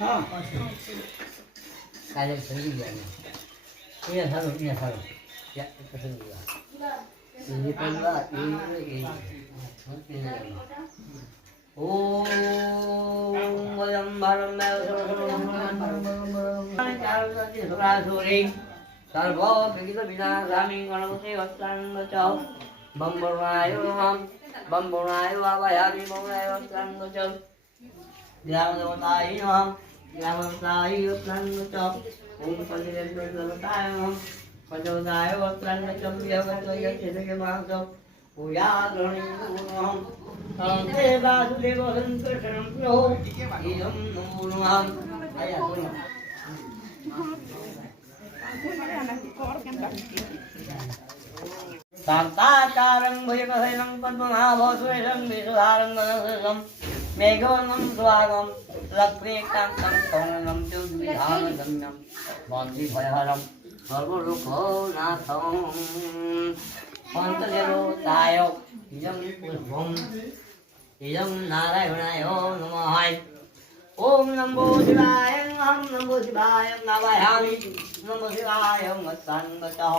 हाँ काले संगी ये सारो या संगी ये पंगा ये ओम वयम भरम सुरासुरी सर्वो विघ्न विनाशामि गणपति वत्संग च बम्बुराय वावयामि मोराय वत्संग च ग्रामदेवताय नमः ग्रामदेवताय वत्संग च ओम पंचदेवताय नमः पंचदेवताय वत्संग च प्रियवत्सय चिदगमास पूजा ग्रहणं नमः वासुदेव संकर्षणं प्रभो इदं नमो नमः आया शान्ताचारं भुजगशयनं पद्मनाभसुरेशं विश्वधारं गणशेषं मेघवर्णं सुहागं लक्ष्मीकान्तं कमलं चतुर्विधानगम्यं वन्दे भयहरं सर्वलोकनाथं पञ्चदेवताय इदं पुष्पम् इदं नारायणाय नमः ओम नमो शिवाय नमो शिवाय नमामि नमो शिवाय मत्संगतः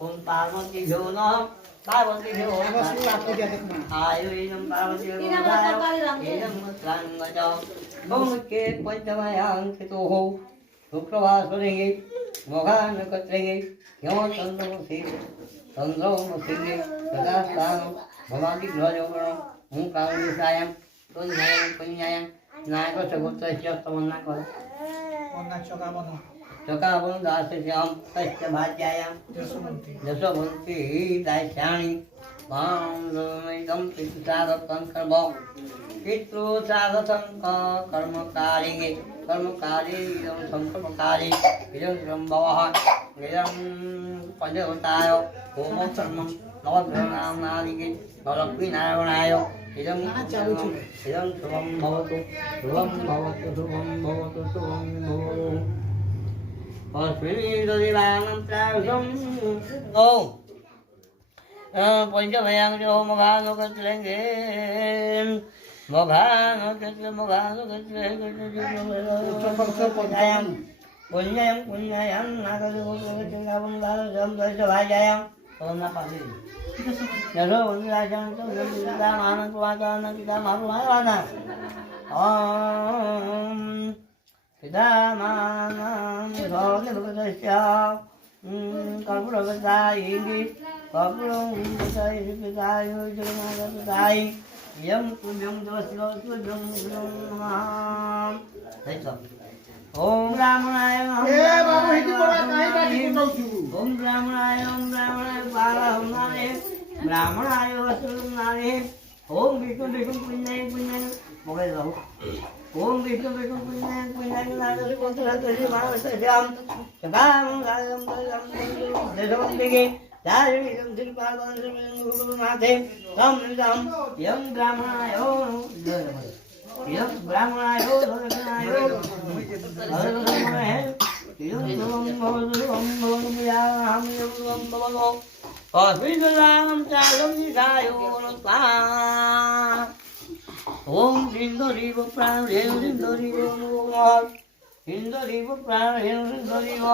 ओम पार्वतीभ्यो नमः पार्वतीभ्यो आयुर्वेदं पार्वतीभ्यो एनं मत्संगतः भौमके पंचमयांकितोः शुक्रवासरे मोघानकत्रे यमचन्द्रमसि चन्द्रमसि तदास्थानं भवानि ध्वजोगणं ओंकारनिशायं पुण्यायं नायक सगुप्तस्य समन्नाकर चकावनं दास्यस्यां तस्य भाज्यायां दशवन्ति दास्यामि मां पितृसाधकं कर्म पितृसाधकं कर्मकारिणे इदं संकल्पकारि इदं ब्रह्मवः इदं पञ्चभूताय होमं कर्मं नवग्रहाणादिके लक्ष्मीनारायणाय इदं शुभं भवतु शुभं भवतु शुभं भवतु शुभं भवतु अस्मिन् ददिवानं प्रासं ओम पंचमयांगो मोघानुकत्रेंगे मोघानुकत्रे पुण्यायं नागरिकों भाजायां ओम नापाली यशो वंदनाचं तो गीता मानक वाचान गीता मारुवाना ओम गीता मानं भगवते भगवतस्य कर्पूरवतायिंगी कर्पूरवताय पिताय जगन्नाथाय यं पुण्यं दवस्योऽस्मद्यं नमः सैतो ओम ब्राह्मणाय ओम ब्राह्मणाय बालहंनाने ब्राह्मणाय वसुनाने ओम विष्णु पुण्याय मोबाइल रहो ओम विष्णु पुण्याय नारद कोत्रहरि मानसश्याम सदां गायं देशवन्तिके चारिणं श्रीपादवंशं गुरुनाथे तं निजं यं ब्राह्मणाय यं ब्राह्मणाय ओम हिंदोरीव प्राण हिंदोरीव हिंदोरीव प्राण हिंदोरीव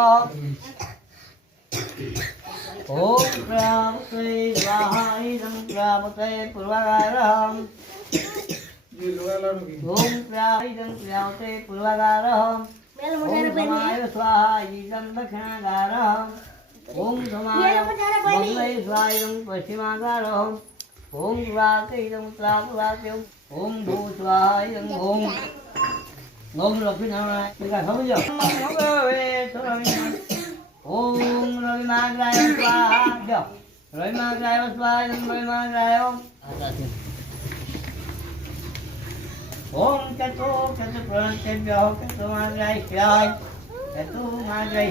ओम प्राप्ते स्वाहा इदं प्राप्ते पूर्वागारम् ओम प्राप्ते पूर्वागारम् ओम समाय स्वाहा इदं दक्षिणागारम् ओम समाय मंगलय स्वाहा इदं पश्चिमागारम् ओम वाके इदं उत्तरागारम् ओम भू स्वाहा इदं ओम ओम लक्ष्मी नारायण ठीक है समझो ओम रविमाग्राय स्वाहा जो रविमाग्राय स्वाहा इदं रविमाग्राय ओम चतु प्रणतेभ्यो चतुमाग्राय चतुमाग्राय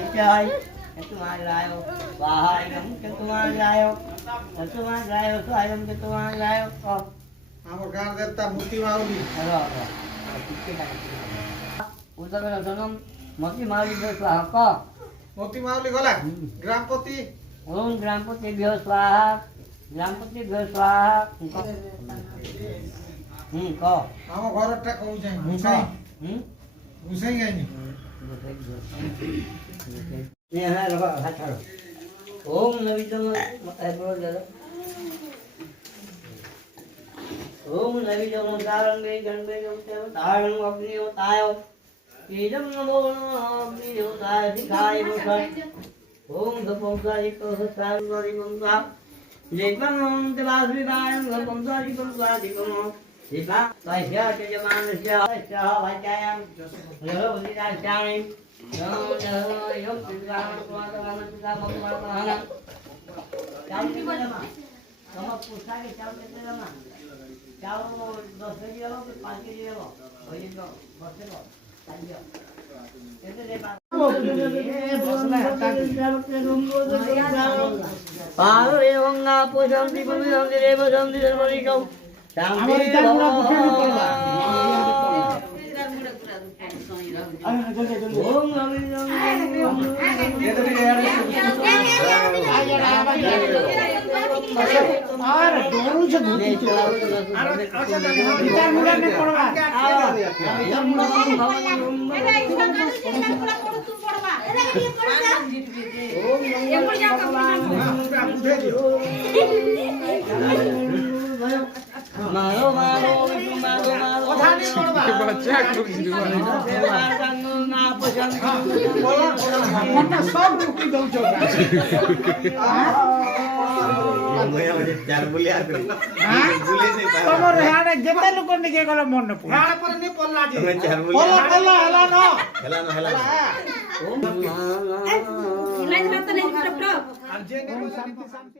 स्वाहा इदं चतुमाग्राय स्वाहा इदं चतुमाग्राय आम गाँव देवता मूर्ति माउली उदगरसनं मति मालिक स्वाहा मोती माऊली गला ग्रामपति ओम ग्रामपतिभ्यो स्वाहा ग्रामपतिभ्यो स्वाहा क आम घरटा कहू जाय घुसाई गाइनी ये है रबा हाथ छोड़ो ओम नवीजम बोल दे ओम नवीजम दारंगे गणबे योते दारंग अग्नि होतायो कीजम नमो अग्नि होताय दिखाय मुसत ओम धपम सारी को सारी वारी मंगा लेपम देवासुरी गायं धपम सारी को सारी को दिपा वाह्या जमानस्य शाह वाचायं लहो विराशामि नमो यम सिद्धांत स्वागतम भगवान चावल कितना लमा हम पूछा के चावल कितना लमा चावल 10 केजी लो कि 5 केजी लो वही लो बस लो चाहिए कैसे दे पारो एवं ना पोषण दीपम देव शांति सर्वरिकम शांति ओम और दोनों से धोती मुड़ा में पड़वा मारो मारो मारो मारो बच्चा कुछ ना पसंद मन्ना सब रुकी दऊ जो चार बुलिया हां तमर हाने जेते लोक निके गला मन न पड़ हाने पर ने पल्ला जे चार पल्ला पल्ला हला न हेला ओम और जे ने शांति शांति